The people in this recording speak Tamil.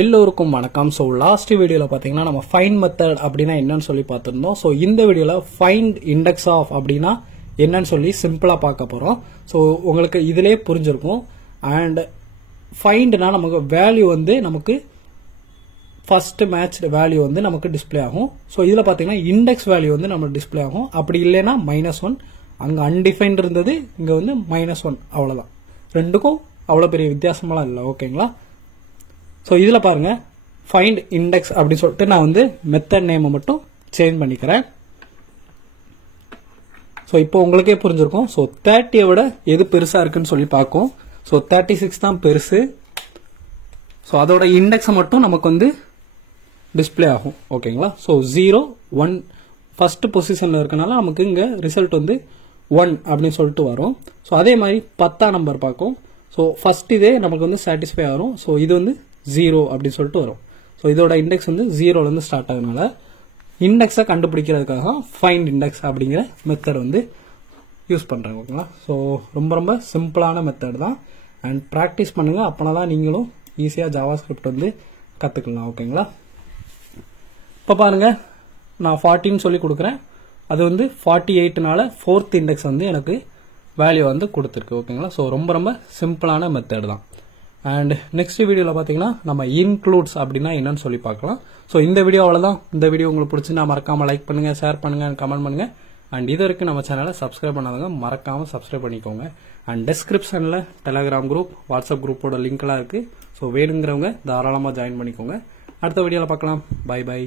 எல்லோருக்கும் வணக்கம். ஸோ லாஸ்ட் வீடியோவில் பார்த்தீங்கன்னா நம்ம ஃபைண்ட் மெத்தட் அப்படின்னா என்னன்னு சொல்லி பார்த்துருந்தோம். ஸோ இந்த வீடியோவில் ஃபைண்ட் இண்டெக்ஸ் ஆஃப் அப்படின்னா என்னன்னு சொல்லி சிம்பிளாக பார்க்க போகிறோம். ஸோ உங்களுக்கு இதிலே புரிஞ்சிருக்கும். அண்ட் ஃபைண்ட்னா நமக்கு வேல்யூ வந்து நமக்கு ஃபர்ஸ்ட் மேட்ச் வேல்யூ வந்து நமக்கு டிஸ்பிளே ஆகும். ஸோ இதில் பார்த்தீங்கன்னா இண்டெக்ஸ் வேல்யூ வந்து நமக்கு டிஸ்பிளே ஆகும். அப்படி இல்லைன்னா -1, அங்கே அன்டிஃபைன்ட் இருந்தது, இங்கே வந்து -1, அவ்வளோதான். ரெண்டுக்கும் அவ்வளோ பெரிய வித்தியாசமெல்லாம் இல்லை. ஓகேங்களா? ஸோ இதில் பாருங்க, ஃபைண்ட் இண்டெக்ஸ் அப்படின்னு சொல்லிட்டு நான் வந்து மெத்தட் நேமை மட்டும் சேஞ்ச் பண்ணிக்கிறேன். ஸோ இப்போ உங்களுக்கே புரிஞ்சிருக்கும். ஸோ 30 விட எது பெருசாக இருக்குன்னு சொல்லி பார்க்கும். ஸோ 36 தான் பெருசு. ஸோ அதோட இண்டெக்ஸை மட்டும் நமக்கு வந்து டிஸ்பிளே ஆகும். ஓகேங்களா? ஸோ 0, 1 ஃபர்ஸ்ட் பொசிஷனில் இருக்கனால நமக்கு இங்கே ரிசல்ட் வந்து 1 அப்படின்னு சொல்லிட்டு வரும். ஸோ அதே மாதிரி 10ஆம் நம்பர் பார்க்கும். ஸோ ஃபர்ஸ்ட் இதே நமக்கு வந்து சாட்டிஸ்ஃபை ஆகும். ஸோ இது வந்து 0 அப்படின்னு சொல்லிட்டு வரும். ஸோ இதோட இண்டெக்ஸ் வந்து 0லேருந்து ஸ்டார்ட் ஆகுதுனால இண்டெக்ஸை கண்டுபிடிக்கிறதுக்காக ஃபைண்ட் இண்டெக்ஸ் அப்படிங்கிற மெத்தட் வந்து யூஸ் பண்ணுறாங்க. ஓகேங்களா? ஸோ ரொம்ப ரொம்ப சிம்பிளான மெத்தட் தான். அண்ட் ப்ராக்டிஸ் பண்ணுங்கள். அப்போனா தான் நீங்களும் ஈஸியாக ஜாவாஸ்கிரிப்ட் வந்து கற்றுக்கலாம். ஓகேங்களா? இப்போ பாருங்கள், நான் 40ன்னு சொல்லி கொடுக்குறேன். அது வந்து 48னால 4th இண்டெக்ஸ் வந்து எனக்கு வேல்யூ வந்து கொடுத்துருக்கு. ஓகேங்களா? ஸோ ரொம்ப ரொம்ப சிம்பிளான மெத்தட் தான். அண்ட் நெக்ஸ்ட் வீடியோவில் பார்த்தீங்கன்னா நம்ம இன்க்ளூட்ஸ் அப்படின்னா என்னன்னு சொல்லி பார்க்கலாம். ஸோ இந்த வீடியோ அவ்வளோதான். இந்த வீடியோ உங்களுக்கு பிடிச்சிருந்தா மறக்காமல் லைக் பண்ணுங்கள், ஷேர் பண்ணுங்கள், கமெண்ட் பண்ணுங்கள். அண்ட் இது வரைக்கும் நம்ம சேனலை சப்ஸ்கிரைப் பண்ணாதவங்க மறக்காமல் சப்ஸ்கிரைப் பண்ணிக்கோங்க. அண்ட் டிஸ்கிரிப்ஷனில் டெலகிராம் குரூப், வாட்ஸ்அப் குரூப்போட லிங்க்லாம் இருக்குது. ஸோ வேணுங்கிறவங்க தாராளமாக ஜாயின் பண்ணிக்கோங்க. அடுத்த வீடியோவில் பார்க்கலாம். Bye by.